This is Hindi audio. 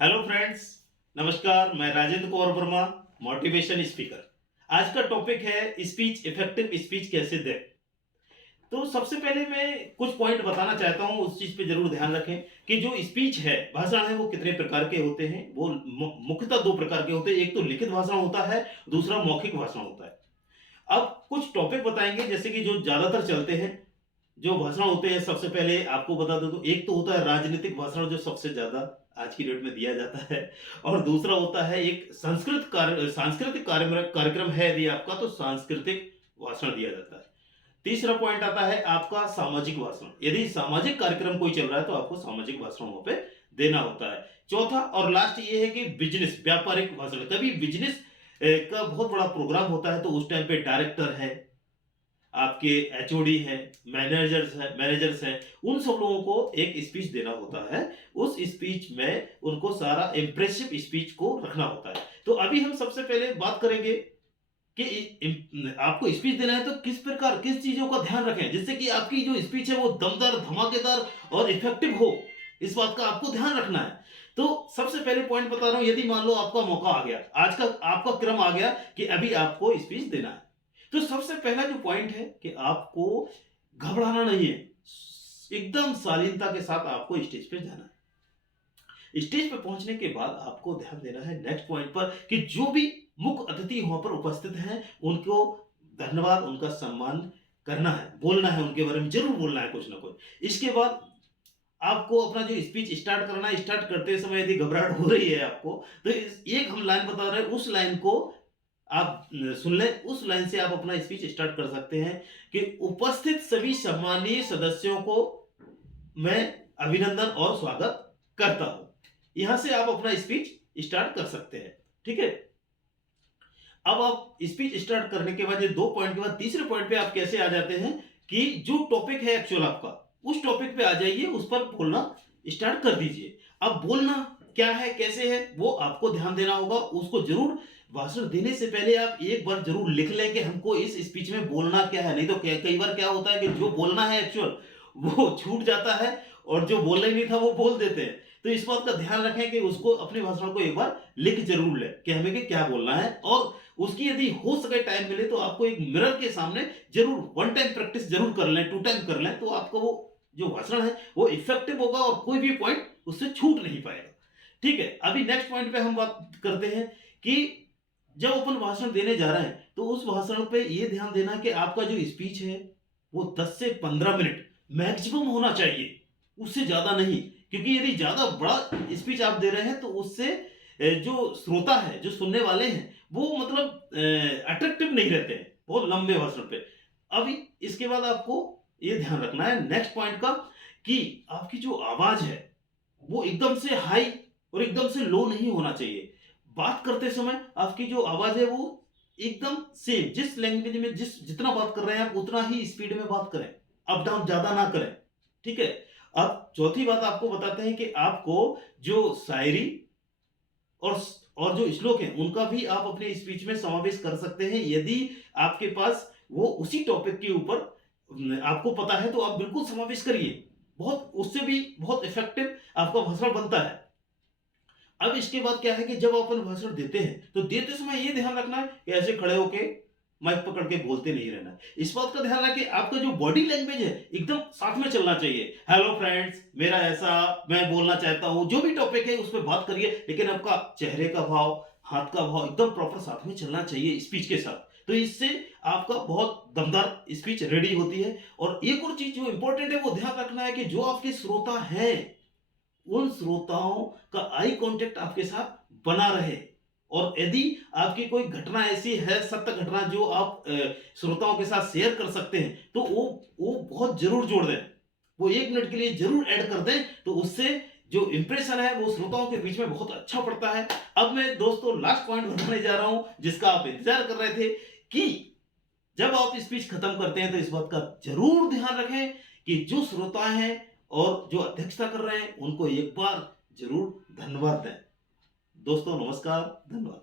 हेलो फ्रेंड्स, नमस्कार। मैं राजेंद्र कुमार वर्मा, मोटिवेशन स्पीकर। आज का टॉपिक है स्पीच, इफेक्टिव स्पीच कैसे दें। तो सबसे पहले मैं कुछ पॉइंट बताना चाहता हूं, उस चीज पे जरूर ध्यान रखें कि जो स्पीच है, भाषण है, वो कितने प्रकार के होते हैं। वो मुख्यतः दो प्रकार के होते हैं। एक तो लिखित भाषण होता है, दूसरा मौखिक भाषण होता है। अब कुछ टॉपिक बताएंगे जैसे कि जो ज्यादातर चलते हैं, जो भाषण होते हैं। सबसे पहले आपको बता दूं तो एक तो होता है राजनीतिक भाषण, जो सबसे ज्यादा आज की डेट में दिया जाता है। और दूसरा होता है एक सांस्कृतिक कार्यक्रम है यदि आपका, तो सांस्कृतिक भाषण दिया जाता है। तीसरा पॉइंट आता है आपका सामाजिक भाषण। यदि सामाजिक कार्यक्रम कोई चल रहा है तो आपको सामाजिक भाषण वहां पे देना होता है। चौथा और लास्ट ये है कि बिजनेस, व्यापारिक भाषण। कभी बिजनेस का बहुत बड़ा प्रोग्राम होता है तो उस टाइम पे डायरेक्टर है, आपके एचओडी है, मैनेजर्स हैं, उन सब लोगों को एक स्पीच देना होता है। उस स्पीच में उनको सारा इंप्रेसिव स्पीच को रखना होता है। तो अभी हम सबसे पहले बात करेंगे कि आपको स्पीच देना है तो किस प्रकार, किस चीजों का ध्यान रखें जिससे कि आपकी जो स्पीच है वो दमदार, धमाकेदार और इफेक्टिव हो। इस बात का आपको ध्यान रखना है। तो सबसे पहले पॉइंट बता रहा हूं, यदि मान लो आपका मौका आ गया, आज का आपका क्रम आ गया कि अभी आपको स्पीच देना है, तो सबसे पहला जो पॉइंट है कि आपको घबराना नहीं है। एकदम शालीनता के साथ आपको स्टेज पे जाना है। स्टेज पे पहुंचने के बाद आपको ध्यान देना है नेक्स्ट पॉइंट पर कि जो भी मुख्य अतिथि वहां पर उपस्थित हैं उनको धन्यवाद, उनका सम्मान करना है, बोलना है, उनके बारे में जरूर बोलना है कुछ ना कुछ। इसके बाद आपको अपना जो स्पीच स्टार्ट करना है। स्टार्ट करते समय यदि घबराहट हो रही है आपको, तो एक हम लाइन बता रहे हैं, उस लाइन को आप सुन लें। उस लाइन से आप अपना स्पीच स्टार्ट कर सकते हैं कि उपस्थित सभी सम्मानीय सदस्यों को मैं अभिनंदन और स्वागत करता हूं। यहां से आप अपना स्पीच स्टार्ट कर सकते हैं। ठीक है। अब आप स्पीच स्टार्ट करने के बाद, ये दो पॉइंट के बाद तीसरे पॉइंट पे आप कैसे आ जाते हैं कि जो टॉपिक है एक्चुअल आपका, उस टॉपिक पे आ जाइए, उस पर बोलना स्टार्ट कर दीजिए। अब बोलना क्या है, कैसे है, वो आपको ध्यान देना होगा। उसको जरूर भाषण देने से पहले आप एक बार जरूर लिख लें कि हमको इस स्पीच में बोलना क्या है। नहीं तो कई बार क्या होता है कि जो बोलना है एक्चुअल, वो छूट जाता है, और जो बोलना ही नहीं था वो बोल देते हैं। तो इस बात का ध्यान रखें कि उसको, अपने भाषण को एक बार लिख जरूर लें कि हमें क्या बोलना है। और उसकी यदि हो सके टाइम मिले तो आपको एक मिरर के सामने जरूर वन टाइम प्रैक्टिस जरूर कर लें, टू टाइम कर लें, तो आपका वो जो भाषण है वो इफेक्टिव होगा और कोई भी पॉइंट उससे छूट नहीं पाएगा। ठीक है। अभी नेक्स्ट पॉइंट पे हम बात करते हैं कि जब अपन भाषण देने जा रहे हैं तो उस भाषण पे ये ध्यान देना कि आपका जो स्पीच है वो 10 से 15 मिनट मैक्सिमम होना चाहिए, उससे ज्यादा नहीं। क्योंकि यदि ज्यादा बड़ा स्पीच आप दे रहे हैं तो उससे जो श्रोता है, जो सुनने वाले हैं, वो मतलब अट्रैक्टिव नहीं रहते हैं बहुत लंबे भाषण पे। अभी इसके बाद आपको ये ध्यान रखना है नेक्स्ट पॉइंट का कि आपकी जो आवाज है वो एकदम से हाई और एकदम से लो नहीं होना चाहिए। बात करते समय आपकी जो आवाज है वो एकदम सेम, जिस लैंग्वेज में जितना बात कर रहे हैं आप उतना ही स्पीड में बात करें, अप डाउन ज्यादा ना करें। ठीक है। अब चौथी बात आपको बताते हैं कि आपको जो शायरी और और जो श्लोक हैं उनका भी आप अपने स्पीच में समावेश कर सकते हैं। यदि आपके पास वो उसी टॉपिक के ऊपर आपको पता है तो आप बिल्कुल समावेश करिए। बहुत, उससे भी बहुत इफेक्टिव आपका भाषण बनता है। अब इसके बाद क्या है कि जब अपन भाषण देते हैं तो देते समय ये ध्यान रखना है कि ऐसे खड़े होके माइक पकड़ के बोलते नहीं रहना है। इस बात का ध्यान रखें आपका जो बॉडी लैंग्वेज है एकदम साथ में चलना चाहिए। हेलो फ्रेंड्स, मेरा ऐसा, मैं बोलना चाहता हूं, जो भी टॉपिक है उस पर बात करिए, लेकिन आपका चेहरे का भाव, हाथ का भाव एकदम प्रॉपर साथ में चलना चाहिए स्पीच के साथ। तो इससे आपका बहुत दमदार स्पीच रेडी होती है। और एक और चीज जो इंपॉर्टेंट है वो ध्यान रखना है कि जो आपके श्रोता हैं, उन श्रोताओं का आई कांटेक्ट आपके साथ बना रहे। और यदि आपकी कोई घटना ऐसी है, सत्य घटना, जो आप श्रोताओं के साथ शेयर कर सकते हैं, तो वो बहुत जरूर जोड़ दें, वो 1 मिनट के लिए जरूर ऐड कर दें। तो उससे जो इंप्रेशन है वो श्रोताओं के बीच में बहुत अच्छा पड़ता है। अब मैं दोस्तों लास्ट पॉइंट बताने जा रहा हूं जिसका आप इंतजार कर रहे थे कि जब आप स्पीच खत्म करते हैं तो इस बात का जरूर ध्यान रखें कि जो श्रोता हैं और जो अध्यक्षता कर रहे हैं उनको एक बार जरूर धन्यवाद दें। दोस्तों नमस्कार, धन्यवाद।